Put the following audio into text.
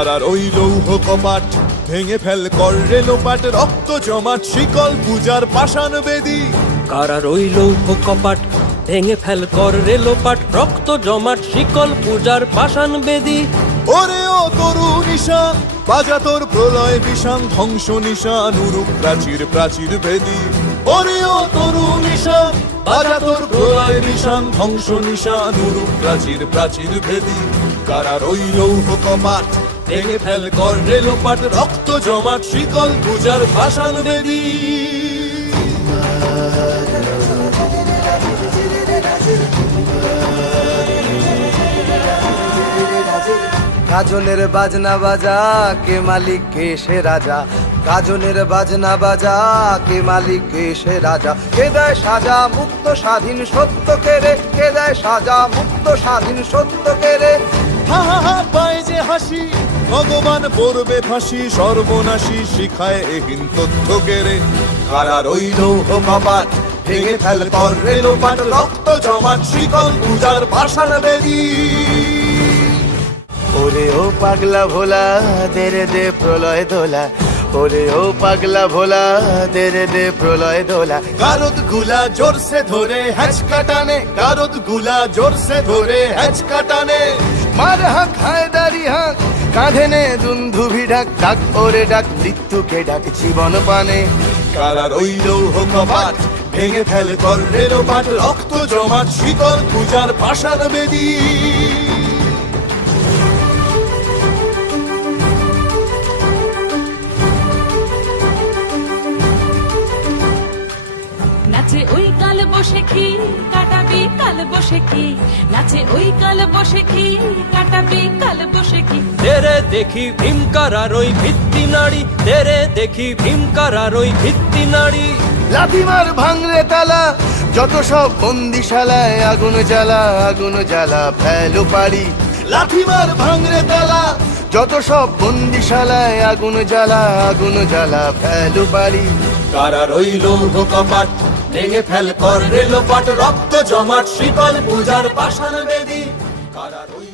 কারার ওই লৌহ কপাট ভেঙে ফেল কর রে লোপাট, রক্ত জমাট শিকল পূজার পাষাণ বেদী। কারার ওই লৌহ কপাট ভেঙে ফেল কর রে লোপাট, রক্ত জমাট শিকল পূজার পাষাণ বেদী। ওরে ও তরু নিশান বাজা তোর প্রলয় বিষান, ধ্বংস নিশান উরুপ প্রাচীর প্রাচীর ভেদী। ওরে ও তরু নিশান বাজা তোর প্রলয় বিষান, ধ্বংস নিশান উরুপ প্রাচীর প্রাচীর ভেদী। কারার ওই লৌহ কপাট ভেঙে ফেল কর রে লোপাট, রক্ত জমাট শিকল পূজার পাষাণ বেদী। গাজনের বাজনা বাজা, কে মালিক কে সে রাজা। গাজনের বাজনা বাজা, কে মালিক কে সে রাজা। কে দেয় সাজা মুক্ত স্বাধীন সত্য কেড়ে, কে দেয় সাজা মুক্ত স্বাধীন সত্য কেড়ে। হা হা হা পায় যে হাসি, ভগবান পড়বে ফাঁসি, সর্বনাশী শিখায় এহীন তথ্য কেড়ে। কারার ওই লৌহ কপাট ভেঙে ফেল কর রে লোপাট, রক্ত জমাট শিকল পূজার পাষাণ বেদী। ওরে ও পাগলা ভোলা দে রে দে প্রলয় দোলা, ওরে ও পাগলা ভোলা দে রে দে প্রলয় দোলা। গারদ গুলা জোরসে ধরে হ্যাচকা টানে, গারদ গুলা জোরসে ধরে হ্যাচকা টানে। মার হাঁক হায়দারি হাঁক, কাঁধে নে দুন্ধুভি ডাক, ডাক ওরে ডাক মৃত্যুকে ডাক জীবন পানে। কারার ওই লৌহ কপাট ভেঙে ফেল কর রে লোপাট, রক্ত জমাট শিকল পূজার পাষাণ বেদী। নাচে ওই কাল বসে কি কাটাবি কাল বসে কি, নাচে ওই কাল বসে কি কাটাবি কাল বসে কি। তেরে দেখি ভীমকারার ওই ভিত্তি নাড়ি, তেরে দেখি ভীমকারার ওই ভিত্তি নাড়ি। লাথিমার ভাঙরে তালা, যত সব বন্দিশালায় আগুন জ্বালা, আগুন জ্বালা ফেলো পারি। লাথিমার ভাঙরে তালা, যত সব বন্দিশালায় আগুন জ্বালা, আগুন জ্বালা ফেলো পারি। কারার ওই লৌহ কপাট ভেঙে ফেল কর রে লোপাট, রক্ত জমাট শিকল পূজার পাষাণ বেদী। কারার ওই